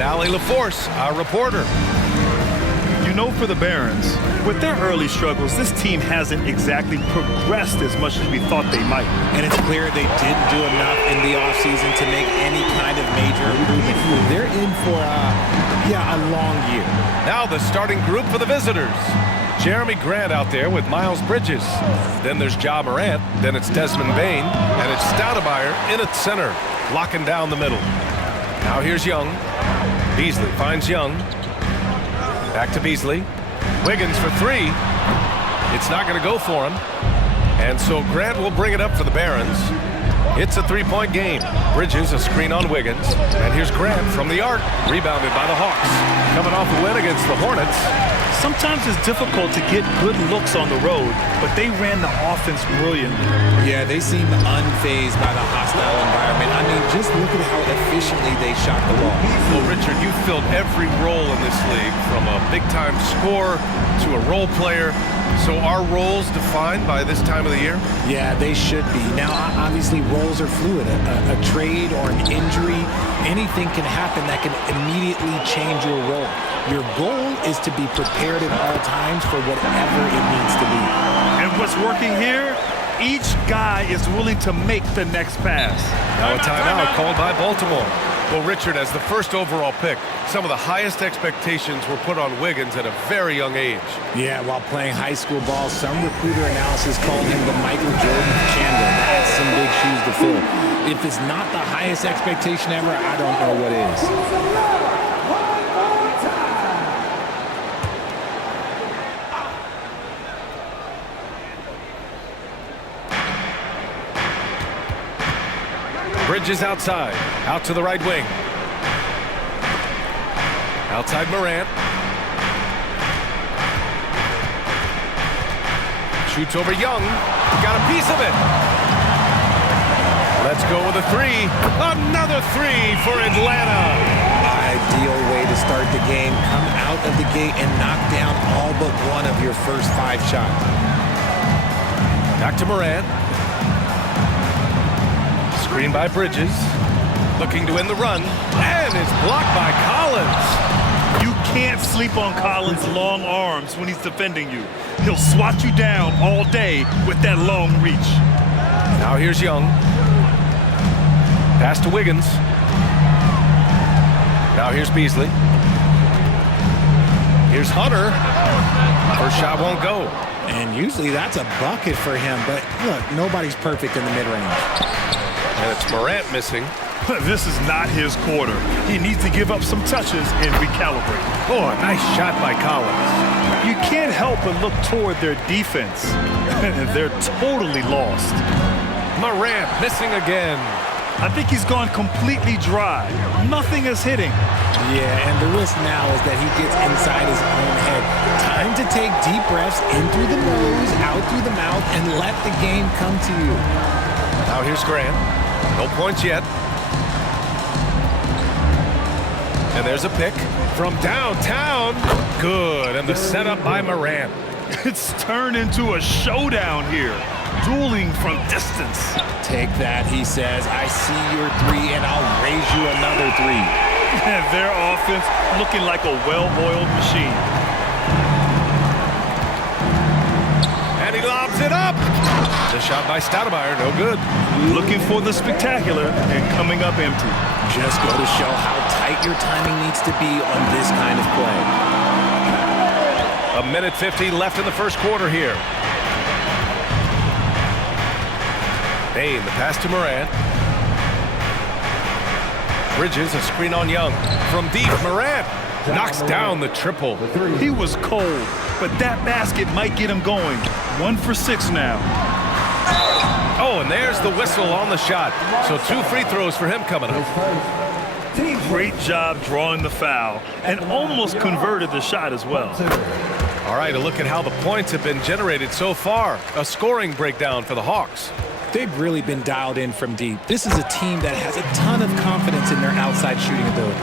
Allie LaForce, our reporter. You know, for the Barons, with their early struggles, this team hasn't exactly progressed as much as we thought they might. And it's clear they didn't do enough in the offseason to make any kind of major improvement. They're in for a long year. Now the starting group for the visitors. Jeremy Grant out there with Miles Bridges. Then there's Ja Morant. Then it's Desmond Bane. And it's Stoudemire in at center, locking down the middle. Now here's Young. Beasley finds Young. Back to Beasley. Wiggins for three. It's not going to go for him. And so Grant will bring it up for the Barons. It's a three-point game. Bridges a screen on Wiggins. And here's Grant from the arc. Rebounded by the Hawks. Coming off a win against the Hornets. Sometimes it's difficult to get good looks on the road, but they ran the offense brilliantly. Yeah, they seemed unfazed by the hostile environment. I mean, just look at how efficiently they shot the ball. Well, Richard, you've filled every role in this league, from a big-time scorer to a role player. So are roles defined by this time of the year? Yeah, they should be. Now, obviously, roles are fluid. A trade or an injury, anything can happen that can immediately change your role. Your goal is to be prepared at all times for whatever it needs to be. And what's working here? Each guy is willing to make the next pass. Now a timeout called by Baltimore. Well, Richard, as the first overall pick, some of the highest expectations were put on Wiggins at a very young age. Yeah, while playing high school ball, some recruiter analysis called him the Michael Jordan of Chandler. That's some big shoes to fill. If it's not the highest expectation ever, I don't know what is. Bridges outside, out to the right wing. Outside Morant. Shoots over Young. Got a piece of it. Let's go with a three. Another three for Atlanta. Ideal way to start the game. Come out of the gate and knock down all but one of your first 5 shots. Back to Morant. Screen by Bridges. Looking to win the run. And it's blocked by Collins. You can't sleep on Collins' long arms when he's defending you. He'll swat you down all day with that long reach. Now here's Young. Pass to Wiggins. Now here's Beasley. Here's Hunter. First shot won't go. And usually that's a bucket for him. But look, nobody's perfect in the mid-range. And it's Morant missing. This is not his quarter. He needs to give up some touches and recalibrate. Oh, a nice shot by Collins. You can't help but look toward their defense. They're totally lost. Morant missing again. I think he's gone completely dry. Nothing is hitting. Yeah, and the risk now is that he gets inside his own head. Time to take deep breaths in through the nose, out through the mouth, and let the game come to you. Now here's Grant. No points yet. And there's a pick from downtown. Good. And the setup by Morant. It's turned into a showdown here. Dueling from distance. Take that, he says. I see your three, and I'll raise you another three. Their offense looking like a well-oiled machine. And he lobs it up. The shot by Stoudemire, no good. Looking for the spectacular and coming up empty. Just go to show how tight your timing needs to be on this kind of play. 1:50 left in the first quarter here. Bane, the pass to Morant. Bridges, a screen on Young. From deep, Morant knocks down the triple. He was cold, but that basket might get him going. 1 for 6 now. Oh, and there's the whistle on the shot. So 2 free throws for him coming up. Great job drawing the foul and almost converted the shot as well. All right, a look at how the points have been generated so far. A scoring breakdown for the Hawks. They've really been dialed in from deep. This is a team that has a ton of confidence in their outside shooting ability.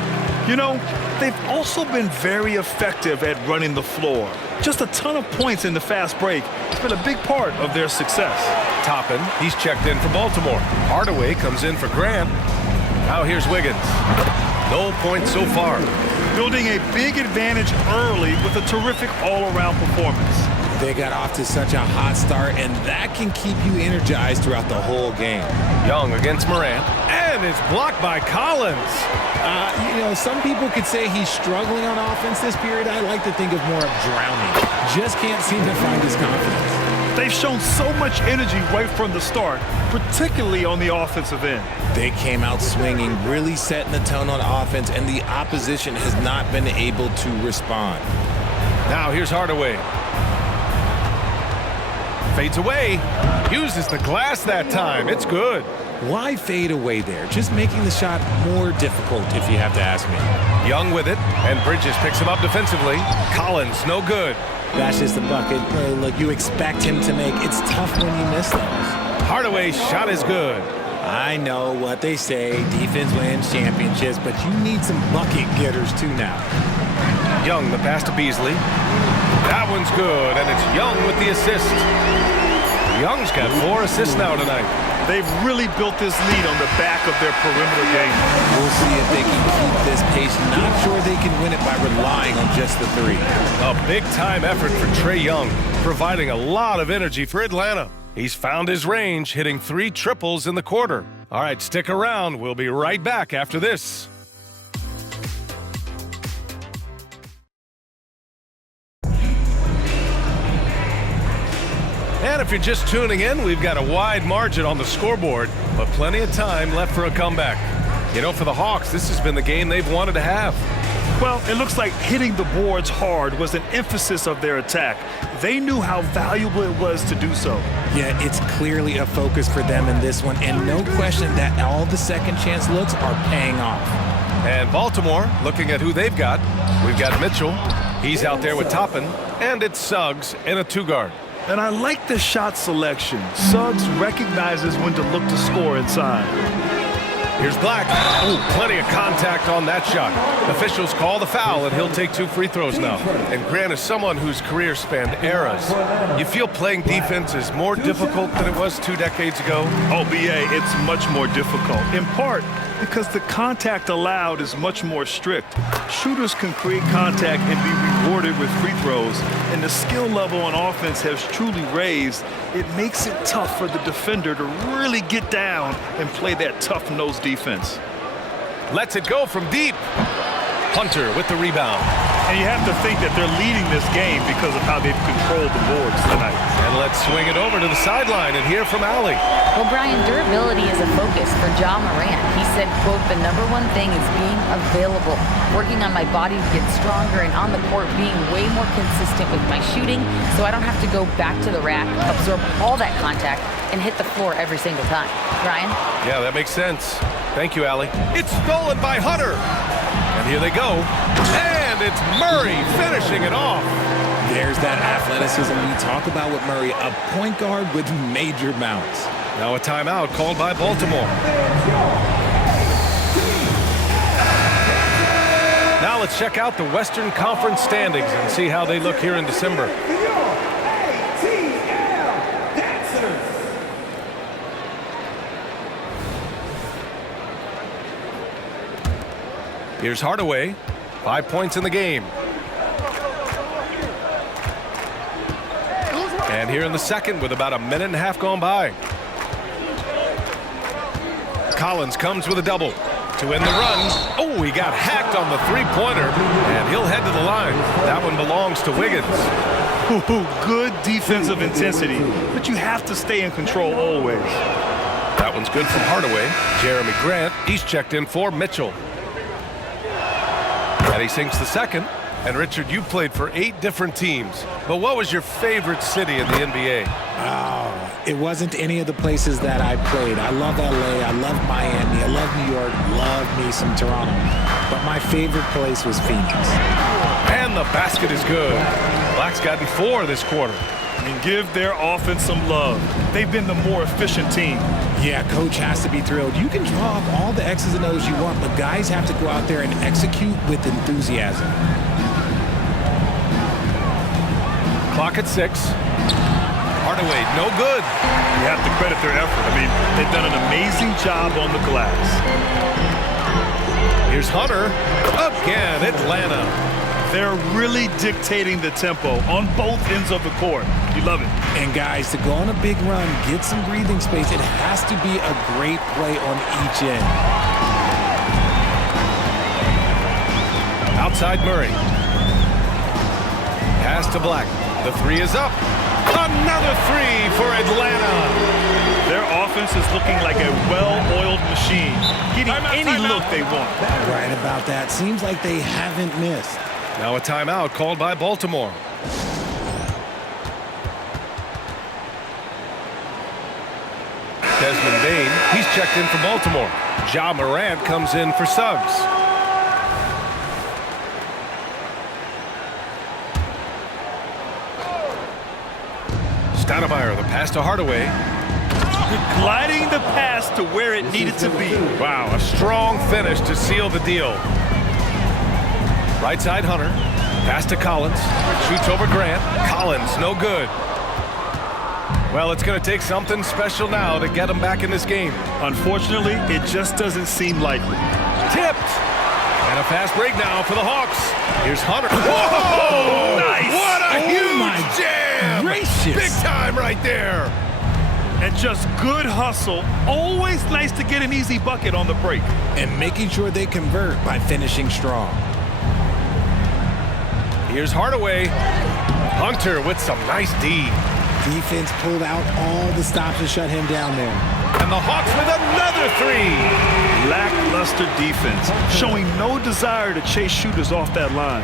You know, they've also been very effective at running the floor. Just a ton of points in the fast break. It's been a big part of their success. Toppin, he's checked in for Baltimore. Hardaway comes in for Grant. Now here's Wiggins. No points so far. Building a big advantage early with a terrific all-around performance. They got off to such a hot start, and that can keep you energized throughout the whole game. Young against Morant, and it's blocked by Collins. Some people could say he's struggling on offense this period. I like to think of more of drowning. Just can't seem to find his confidence. They've shown so much energy right from the start, particularly on the offensive end. They came out swinging, really setting the tone on offense, and the opposition has not been able to respond. Now here's Hardaway. Fades away. Uses the glass that time. It's good. Why fade away there? Just making the shot more difficult, if you have to ask me. Young with it, and Bridges picks him up defensively. Collins, no good. That's just the bucket. Look, you expect him to make. It's tough when you miss those. Hardaway's shot is good. I know what they say, defense wins championships, but you need some bucket getters too now. Young, the pass to Beasley. That one's good, and it's Young with the assist. Young's got 4 assists now tonight. They've really built this lead on the back of their perimeter game. We'll see if they can keep this pace. Not sure they can win it by relying on just the 3. A big-time effort for Trae Young, providing a lot of energy for Atlanta. He's found his range, hitting 3 triples in the quarter. All right, stick around. We'll be right back after this. And if you're just tuning in, we've got a wide margin on the scoreboard, but plenty of time left for a comeback. For the Hawks, this has been the game they've wanted to have. Well, it looks like hitting the boards hard was an emphasis of their attack. They knew how valuable it was to do so. Yeah, it's clearly a focus for them in this one, and no question that all the second chance looks are paying off. And Baltimore, looking at who they've got, we've got Mitchell. He's out there with Toppin, and it's Suggs in a 2-guard. And I like the shot selection. Suggs recognizes when to look to score inside. Here's Black. Oh, plenty of contact on that shot. Officials call the foul, and he'll take 2 free throws now. And Grant is someone whose career spanned eras. You feel playing defense is more difficult than it was 2 decades ago? Oh, BA, it's much more difficult. In part because the contact allowed is much more strict. Shooters can create contact and be rewarded with free throws, and the skill level on offense has truly raised. It makes it tough for the defender to really get down and play that tough-nosed defense. Lets it go from deep. Hunter with the rebound. And you have to think that they're leading this game because of how they've controlled the boards tonight. And let's swing it over to the sideline and hear from Allie. Well, Brian, durability is a focus for Ja Morant. He said, quote, "The number one thing is being available, working on my body to get stronger, and on the court being way more consistent with my shooting so I don't have to go back to the rack, absorb all that contact, and hit the floor every single time." Brian? Yeah, that makes sense. Thank you, Allie. It's stolen by Hunter. And here they go. And it's Murray finishing it off. There's that athleticism we talk about with Murray, a point guard with major mounts. Now a timeout called by Baltimore. Now let's check out the Western Conference standings and see how they look here in December. Here's Hardaway, 5 points in the game. And here in the second with about a minute and a half gone by. Collins comes with a double to end the run. Oh, he got hacked on the 3-pointer, and he'll head to the line. That one belongs to Wiggins. Good defensive intensity, but you have to stay in control always. That one's good from Hardaway. Jeremy Grant, he's checked in for Mitchell. And he sinks the second. And Richard, you played for 8 different teams, but what was your favorite city in the NBA? Oh, it wasn't any of the places that I played. I love LA, I love Miami, I love New York, love me some Toronto. But my favorite place was Phoenix. And the basket is good. Black's gotten 4 this quarter. And give their offense some love. They've been the more efficient team. Yeah, coach has to be thrilled. You can draw up all the X's and O's you want, but guys have to go out there and execute with enthusiasm. Clock at 6. Hardaway, no good. You have to credit their effort. I mean, they've done an amazing job on the glass. Here's Hunter. Again, Atlanta. They're really dictating the tempo on both ends of the court. You love it. And guys, to go on a big run, get some breathing space, it has to be a great play on each end. Outside Murray. Pass to Black. The three is up. Another three for Atlanta. Their offense is looking like a well-oiled machine, getting any look they want. Right about that. Seems like they haven't missed. Now a timeout called by Baltimore. Desmond Bain, he's checked in for Baltimore. Ja Morant comes in for Suggs. Stoudemire, the pass to Hardaway. Gliding the pass to where it needed to be. Wow, a strong finish to seal the deal. Right side Hunter. Pass to Collins. Shoots over Grant. Collins, no good. Well, it's going to take something special now to get him back in this game. Unfortunately, it just doesn't seem likely. Tipped. And a fast break now for the Hawks. Here's Hunter. Whoa! Nice. What a my huge jam! gracious. Big time right there. And just good hustle. Always nice to get an easy bucket on the break. And making sure they convert by finishing strong. Here's Hardaway. Hunter with some nice D. Defense pulled out all the stops to shut him down there. And the Hawks with another three. Lackluster defense, showing no desire to chase shooters off that line.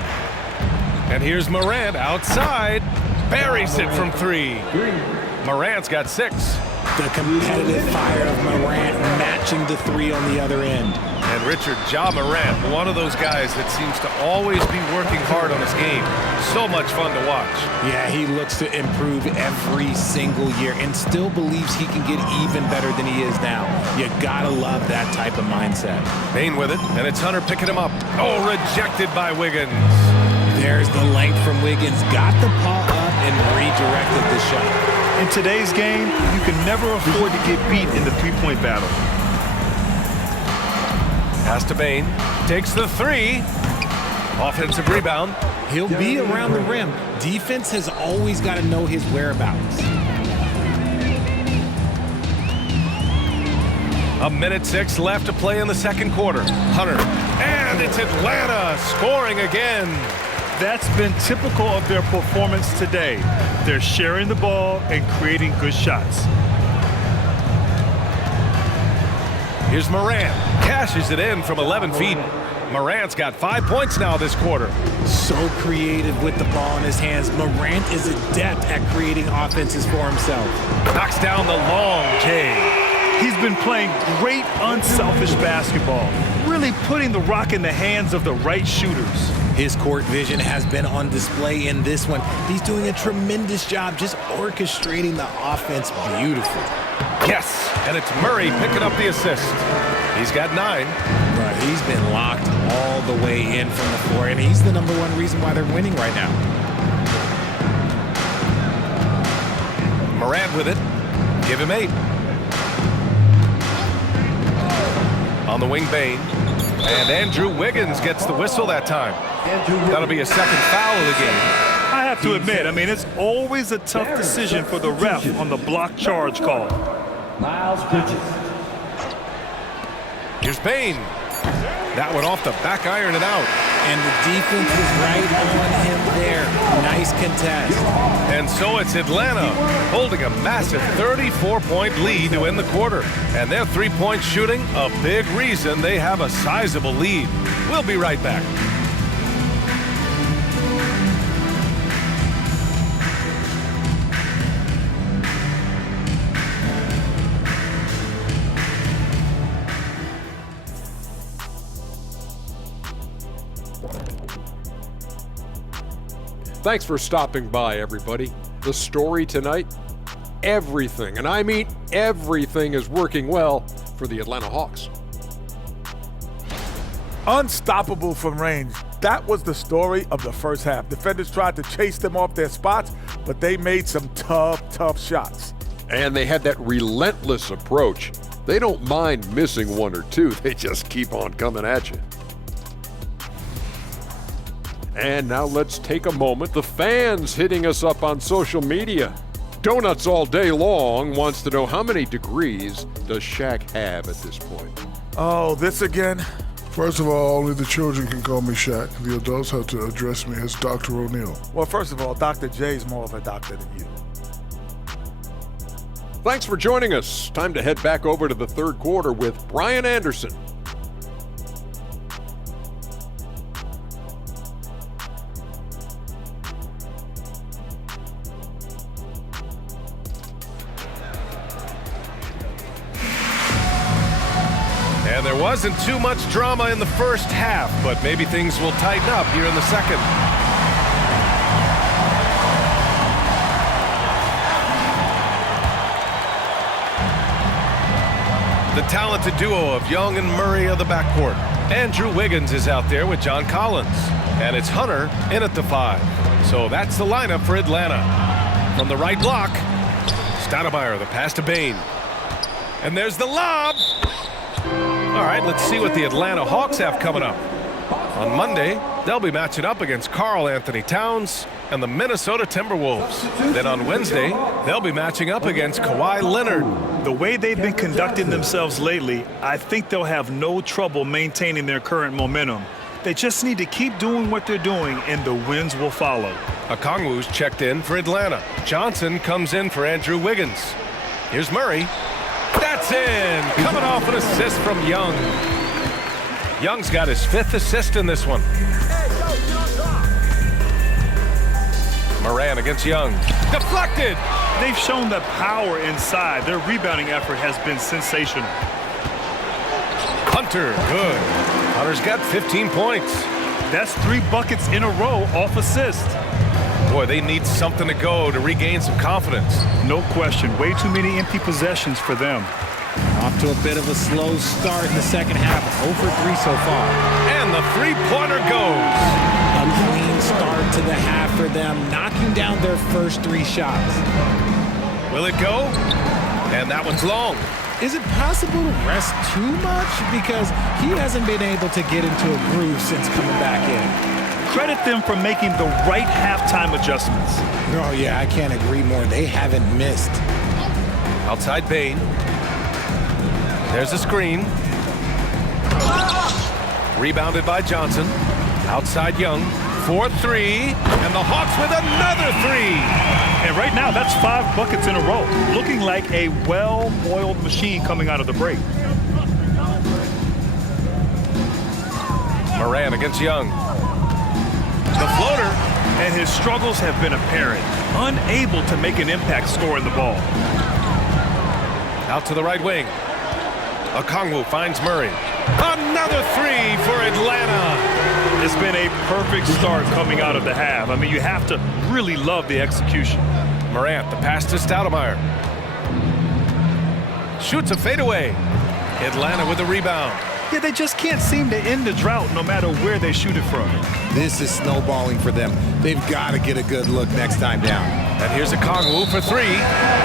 And here's Morant outside. Buries it from three. Morant's got 6. The competitive fire of Morant matching the three on the other end. And Richard, Ja Morant, one of those guys that seems to always be working hard on his game. So much fun to watch. Yeah, he looks to improve every single year and still believes he can get even better than he is now. You gotta love that type of mindset. Bain with it, and it's Hunter picking him up. Oh, rejected by Wiggins. There's the length from Wiggins. Got the paw up and redirected the shot. In today's game, you can never afford to get beat in the three-point battle. Pass to Bain. Takes the three. Offensive rebound. He'll be around the rim. Defense has always got to know his whereabouts. A minute 6 left to play in the second quarter. Hunter. And it's Atlanta scoring again. That's been typical of their performance today. They're sharing the ball and creating good shots. Here's Morant. Cashes it in from 11 feet. Morant's got 5 points now this quarter. So creative with the ball in his hands. Morant is adept at creating offenses for himself. Knocks down the long J. He's been playing great unselfish basketball, really putting the rock in the hands of the right shooters. His court vision has been on display in this one. He's doing a tremendous job just orchestrating the offense beautifully. Yes, and it's Murray picking up the assist. He's got 9. Right, he's been locked all the way in from the floor, and he's the #1 reason why they're winning right now. Morant with it. Give him 8. On the wing, Bain. And Andrew Wiggins gets the whistle that time. That'll be a second foul of the game. I have to admit, it's always a tough decision for the ref on the block charge call. Here's Bain. That one off the back iron and out. And the defense was right on him there. Nice contest. And so it's Atlanta holding a massive 34-point lead to end the quarter. And their three-point shooting, a big reason they have a sizable lead. We'll be right back. Thanks for stopping by, everybody. The story tonight, everything, and I mean everything, is working well for the Atlanta Hawks. Unstoppable from range. That was the story of the first half. Defenders tried to chase them off their spots, but they made some tough shots. And they had that relentless approach. They don't mind missing one or two. They just keep on coming at you. And now let's take a moment. The fans hitting us up on social media. Donuts all day long wants to know how many degrees does Shaq have at this point? Oh, this again? First of all, only the children can call me Shaq. The adults have to address me as Dr. O'Neal. Well, first of all, Dr. J's more of a doctor than you. Thanks for joining us. Time to head back over to the third quarter with Brian Anderson. And there wasn't too much drama in the first half, but maybe things will tighten up here in the second. The talented duo of Young and Murray of the backcourt. Andrew Wiggins is out there with John Collins. And it's Hunter in at the 5. So that's the lineup for Atlanta. From the right block, Stoudemire, the pass to Bane. And there's the lob. All right, let's see what the Atlanta Hawks have coming up. On Monday, they'll be matching up against Karl Anthony Towns and the Minnesota Timberwolves. Then on Wednesday, they'll be matching up against Kawhi Leonard. The way they've been conducting themselves lately, I think they'll have no trouble maintaining their current momentum. They just need to keep doing what they're doing, and the wins will follow. Okongwu's checked in for Atlanta. Johnson comes in for Andrew Wiggins. Here's Murray. That's in! Coming off an assist from Young. Young's got his 5th assist in this one. Moran against Young. Deflected! They've shown the power inside. Their rebounding effort has been sensational. Hunter, good. Hunter's got 15 points. That's 3 buckets in a row off assist. Boy, they need something to go to regain some confidence. No question. Way too many empty possessions for them. Off to a bit of a slow start in the second half. 0 for 3 so far. And the three-pointer goes. A clean start to the half for them, knocking down their first 3 shots. Will it go? And that one's long. Is it possible to rest too much? Because he hasn't been able to get into a groove since coming back in. Credit them for making the right halftime adjustments. Oh, yeah, I can't agree more. They haven't missed. Outside Bane. There's a screen. Rebounded by Johnson. Outside Young. 4-3. And the Hawks with another 3. And right now, that's 5 buckets in a row. Looking like a well-oiled machine coming out of the break. Moran against Young. The floater. And his struggles have been apparent. Unable to make an impact scoring the ball. Out to the right wing. Okongwu finds Murray. Another 3 for Atlanta. It's been a perfect start coming out of the half. I mean, you have to really love the execution. Morant, the pass to Stoudemire. Shoots a fadeaway. Atlanta with the rebound. Yeah, they just can't seem to end the drought no matter where they shoot it from. This is snowballing for them. They've got to get a good look next time down. And here's Okongwu for 3.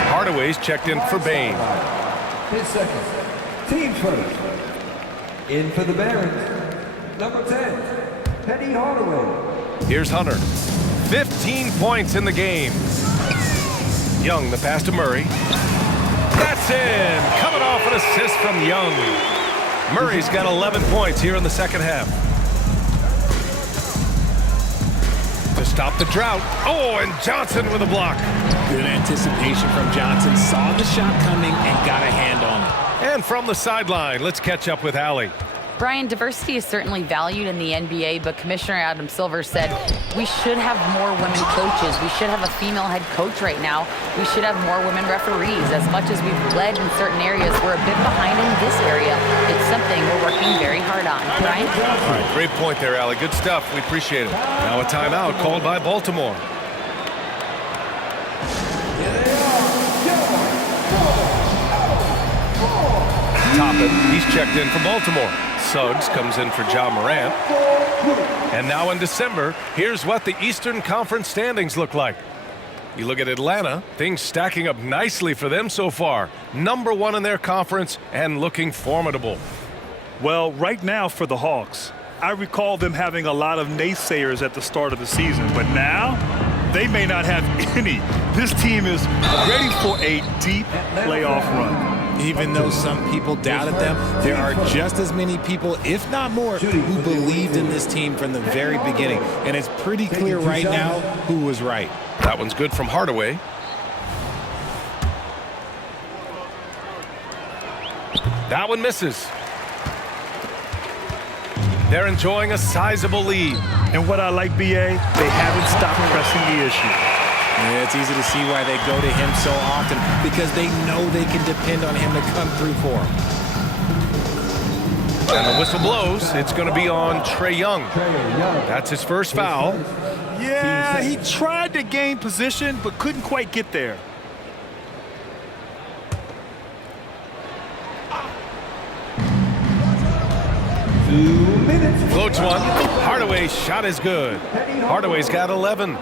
Hardaway's checked in for Bane. 10 seconds. Team first. In for the Barons. Number 10, Penny Hardaway. Here's Hunter. 15 points in the game. Young, the pass to Murray. That's in! Coming off an assist from Young. Murray's got 11 points here in the second half. To stop the drought. Oh, and Johnson with a block. Good anticipation from Johnson. Saw the shot coming and got a hand on it. And from the sideline, let's catch up with Allie. Brian, diversity is certainly valued in the NBA, but Commissioner Adam Silver said we should have more women coaches. We should have a female head coach right now. We should have more women referees. As much as we've led in certain areas, we're a bit behind in this area. It's something we're working very hard on. Brian? All right, great point there, Allie. Good stuff. We appreciate it. Now a timeout called by Baltimore. Toppin, he's checked in for Baltimore. Suggs comes in for Ja Morant. And now in December, here's what the Eastern Conference standings look like. You look at Atlanta, things stacking up nicely for them so far. Number 1 in their conference and looking formidable. Well, right now for the Hawks, I recall them having a lot of naysayers at the start of the season, but now they may not have any. This team is ready for a deep playoff run. Even though some people doubted them, there are just as many people, if not more, who believed in this team from the very beginning. And it's pretty clear right now who was right. That one's good from Hardaway. That one misses. They're enjoying a sizable lead. And what I like, BA, they haven't stopped pressing the issue. Yeah, it's easy to see why they go to him so often, because they know they can depend on him to come through for them. And the whistle blows. It's going to be on Trae Young. That's his first foul. Yeah, he tried to gain position, but couldn't quite get there. Floats one. Hardaway's shot is good. Hardaway's got 11.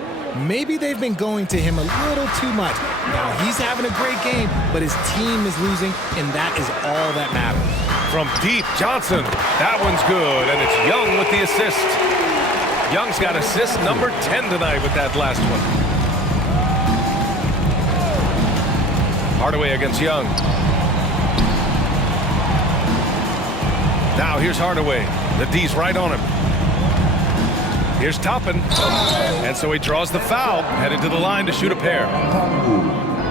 Maybe they've been going to him a little too much. Now, he's having a great game, but his team is losing, and that is all that matters. From deep, Johnson. That one's good, and it's Young with the assist. Young's got assist number 10 tonight with that last one. Hardaway against Young. Now here's Hardaway. The D's right on him. Here's Toppin, and so he draws the foul, headed to the line to shoot a pair.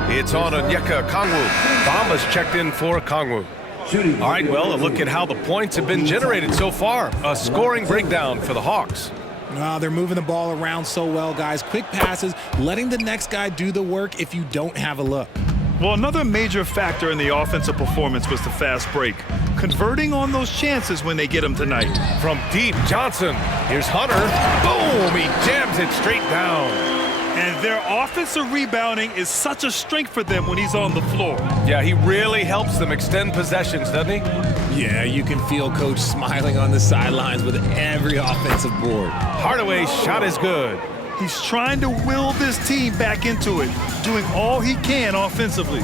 It's on Onyeka Okongwu. Bamba's checked in for Okongwu. All right, well, a look at how the points have been generated so far. A scoring breakdown for the Hawks. They're moving the ball around so well, guys. Quick passes, letting the next guy do the work if you don't have a look. Well, another major factor in the offensive performance was the fast break. Converting on those chances when they get them tonight. From deep, Johnson. Here's Hunter. Boom! He jams it straight down. And their offensive rebounding is such a strength for them when he's on the floor. Yeah, he really helps them extend possessions, doesn't he? Yeah, you can feel Coach smiling on the sidelines with every offensive board. Hardaway's shot is good. He's trying to will this team back into it, doing all he can offensively.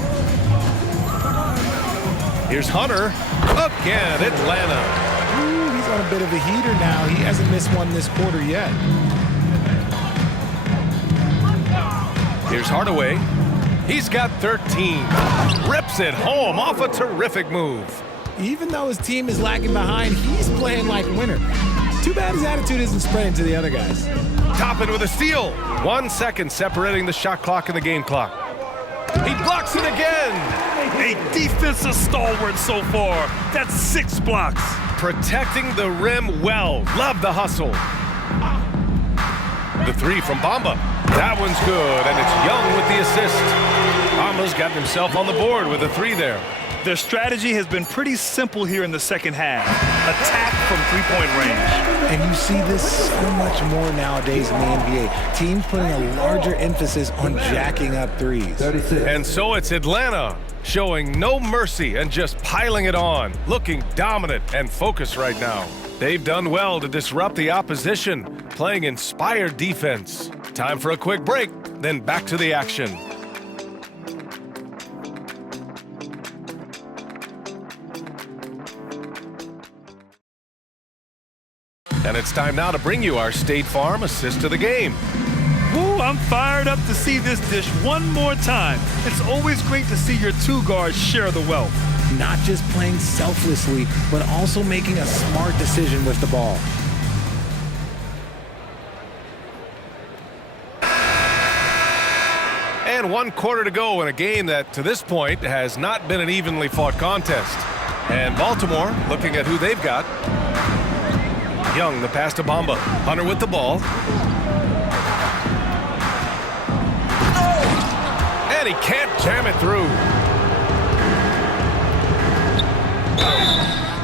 Here's Hunter. Again, Atlanta. Ooh, he's on a bit of a heater now. He hasn't missed one this quarter yet. Here's Hardaway. He's got 13. Rips it home off a terrific move. Even though his team is lagging behind, he's playing like a winner. Too bad his attitude isn't spreading to the other guys. Toppin with a steal. 1 second separating the shot clock and the game clock. He blocks it again. A defensive stalwart so far. That's 6 blocks. Protecting the rim well. Love the hustle. The three from Bamba. That one's good, and it's Young with the assist. Bamba's got himself on the board with a 3 there. Their strategy has been pretty simple here in the second half. Attack from three-point range. And you see this so much more nowadays in the NBA. Teams putting a larger emphasis on jacking up threes. And so it's Atlanta showing no mercy and just piling it on, looking dominant and focused right now. They've done well to disrupt the opposition, playing inspired defense. Time for a quick break, then back to the action. And it's time now to bring you our State Farm assist to the game. Woo, I'm fired up to see this dish one more time. It's always great to see your two guards share the wealth. Not just playing selflessly, but also making a smart decision with the ball. And 1 quarter to go in a game that, to this point, has not been an evenly fought contest. And Baltimore, looking at who they've got. Young, the pass to Bamba. Hunter with the ball. And he can't jam it through.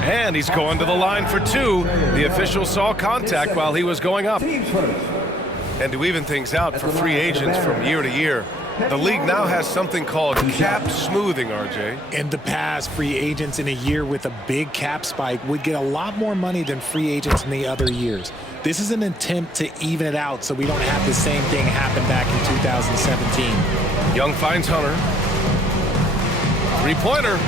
And he's going to the line for 2. The official saw contact while he was going up. And to even things out for free agents from year to year, the league now has something called cap smoothing, RJ. In the past, free agents in a year with a big cap spike would get a lot more money than free agents in the other years. This is an attempt to even it out so we don't have the same thing happen back in 2017. Young finds Hunter. Three-pointer.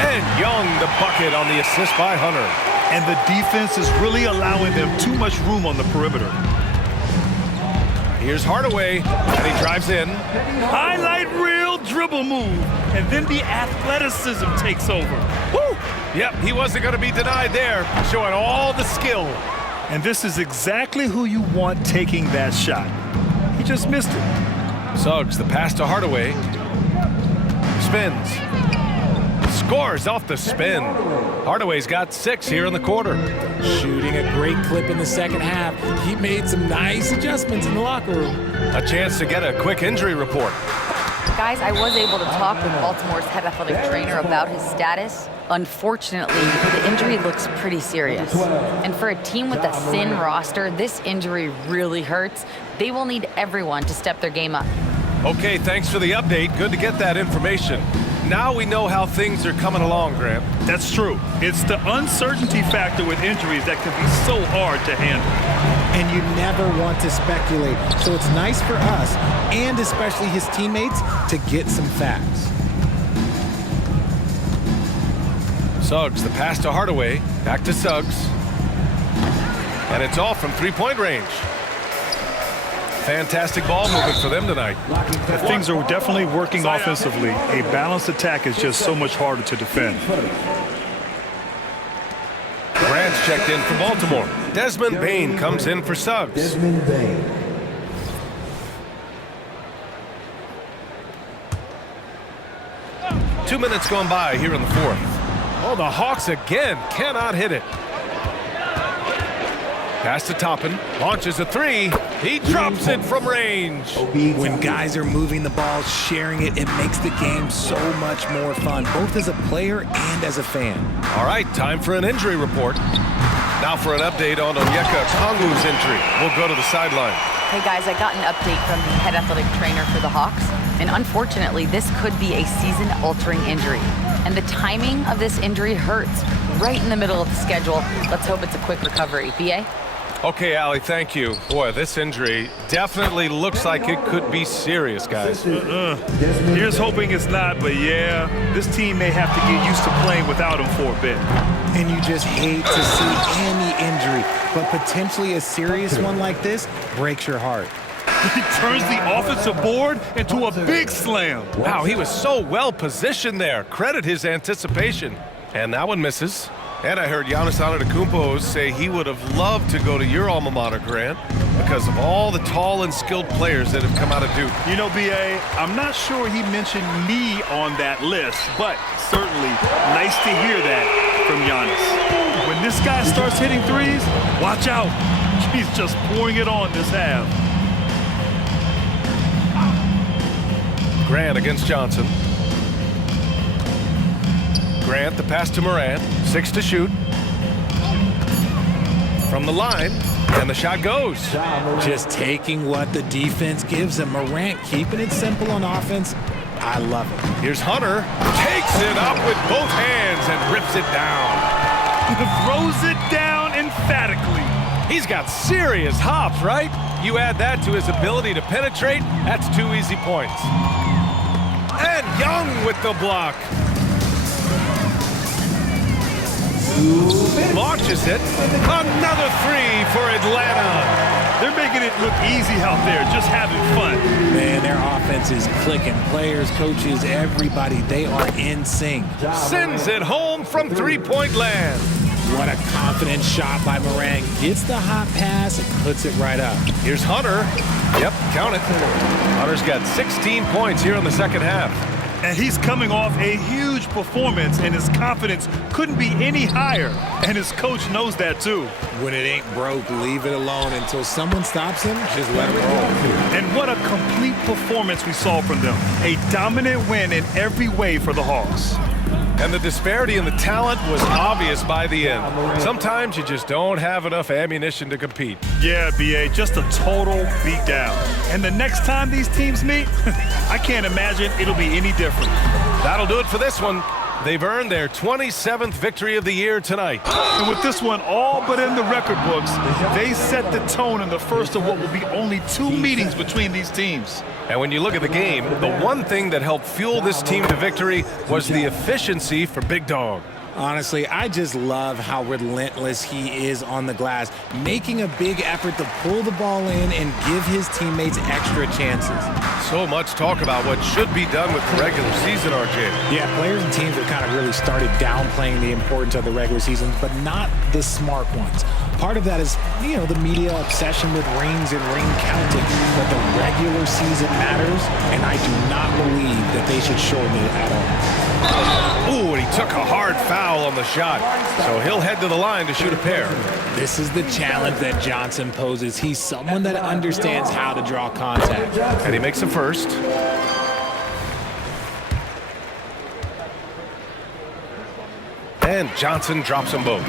And Young the bucket on the assist by Hunter. and the defense is really allowing them too much room on the perimeter. Here's Hardaway, and he drives in. Highlight reel dribble move, and then the athleticism takes over. Woo! Yep, he wasn't going to be denied there, showing all the skill. And this is exactly who you want taking that shot. He just missed it. Suggs, the pass to Hardaway. Spins. Scores off the spin. Hardaway's got 6 here in the quarter. Shooting a great clip in the second half. He made some nice adjustments in the locker room. A chance to get a quick injury report. Guys, I was able to talk with Baltimore's head athletic trainer about his status. Unfortunately, the injury looks pretty serious. And for a team with a thin roster, this injury really hurts. They will need everyone to step their game up. Okay, thanks for the update. Good to get that information. Now we know how things are coming along, Grant. That's true. It's the uncertainty factor with injuries that can be so hard to handle. And you never want to speculate. So it's nice for us, and especially his teammates, to get some facts. Suggs, the pass to Hardaway. Back to Suggs. And it's off from three-point range. Fantastic ball movement for them tonight. Things are definitely working offensively. A balanced attack is just so much harder to defend. Grant's checked in for Baltimore. Desmond Bane comes in for Suggs. Desmond Bane. Two minutes gone by here in the fourth. Oh, the Hawks again cannot hit it. Pass to Toppin, launches a three. He drops it from range. When guys are moving the ball, sharing it, it makes the game so much more fun, both as a player and as a fan. All right, time for an injury report. Now for an update on Onyeka Okongwu's injury. We'll go to the sideline. Hey guys, I got an update from the head athletic trainer for the Hawks, and unfortunately, this could be a season-altering injury. And the timing of this injury hurts right in the middle of the schedule. Let's hope it's a quick recovery. BA? Okay, Allie, thank you. Boy, this injury definitely looks like it could be serious, guys. Here's hoping it's not, but yeah, this team may have to get used to playing without him for a bit. And you just hate to see any injury, but potentially a serious one like this breaks your heart. He turns the offensive board into a big slam. Wow, he was so well positioned there. Credit his anticipation. And that one misses. And I heard Giannis Antetokounmpo say he would have loved to go to your alma mater, Grant, because of all the tall and skilled players that have come out of Duke. You know, B.A., I'm not sure he mentioned me on that list, but certainly nice to hear that from Giannis. When this guy starts hitting threes, watch out. He's just pouring it on this half. Grant against Johnson. Grant, the pass to Morant. 6 to shoot. From the line, and the shot goes. Just taking what the defense gives him. Morant keeping it simple on offense. I love it. Here's Hunter. Takes it up with both hands and rips it down. Throws it down emphatically. He's got serious hops, right? You add that to his ability to penetrate, that's 2 easy points. And Young with the block. Launches it. Another three for Atlanta. They're making it look easy out there, just having fun. Man, their offense is clicking. Players, coaches, everybody, they are in sync. Sends it home from three-point land. What a confident shot by Morant. Gets the hot pass and puts it right up. Here's Hunter. Yep, count it. Hunter's got 16 points here in the second half. And he's coming off a huge performance, and his confidence couldn't be any higher. And his coach knows that, too. When it ain't broke, leave it alone until someone stops him. Just let him roll. And what a complete performance we saw from them. A dominant win in every way for the Hawks. And the disparity in the talent was obvious by the end. Sometimes you just don't have enough ammunition to compete. Yeah, B.A., just a total beatdown. And the next time these teams meet, I can't imagine it'll be any different. That'll do it for this one. They've earned their 27th victory of the year tonight. And with this one all but in the record books, they set the tone in the first of what will be only 2 meetings between these teams. And when you look at the game, the one thing that helped fuel this team to victory was the efficiency for Big Dog. Honestly, I just love how relentless he is on the glass, making a big effort to pull the ball in and give his teammates extra chances. So much talk about what should be done with the regular season, RJ. Yeah, players and teams have kind of really started downplaying the importance of the regular season, but not the smart ones. Part of that is, the media obsession with rings and ring counting, but the regular season matters, and I do not believe that they should shorten it at all. Ooh, and he took a hard foul on the shot, so he'll head to the line to shoot a pair. This is the challenge that Johnson poses. He's someone that understands how to draw contact. And he makes a first. And Johnson drops them both.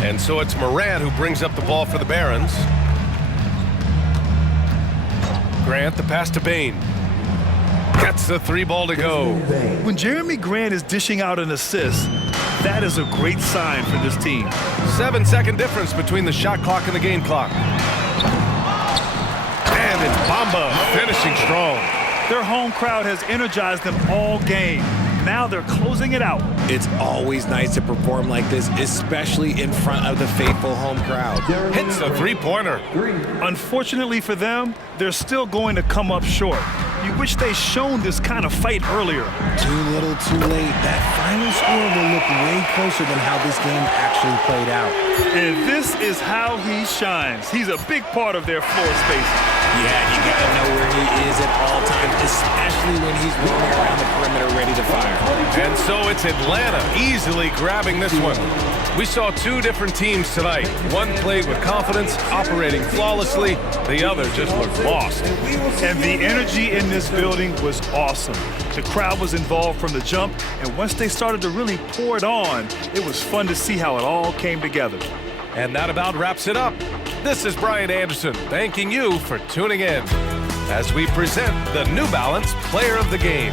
And so it's Morant who brings up the ball for the Barons. Grant, the pass to Bain. Gets the 3 ball to go. When Jeremy Grant is dishing out an assist, that is a great sign for this team. 7-second difference between the shot clock and the game clock. And it's Bamba finishing strong. Their home crowd has energized them all game. Now they're closing it out. It's always nice to perform like this, especially in front of the faithful home crowd. Hits a 3-pointer. Unfortunately for them, they're still going to come up short. You wish they shown this kind of fight earlier. Too little, too late. That final score will look way closer than how this game actually played out. And this is how he shines. He's a big part of their floor space. Yeah, you gotta know where he is at all times, especially when he's roaming around the perimeter ready to fire. And so it's Atlanta easily grabbing this one. We saw 2 different teams tonight. One played with confidence, operating flawlessly. The other just looked lost. And the energy in this building was awesome. The crowd was involved from the jump, and once they started to really pour it on, it was fun to see how it all came together. And that about wraps it up. This is Brian Anderson thanking you for tuning in as we present the New Balance Player of the Game.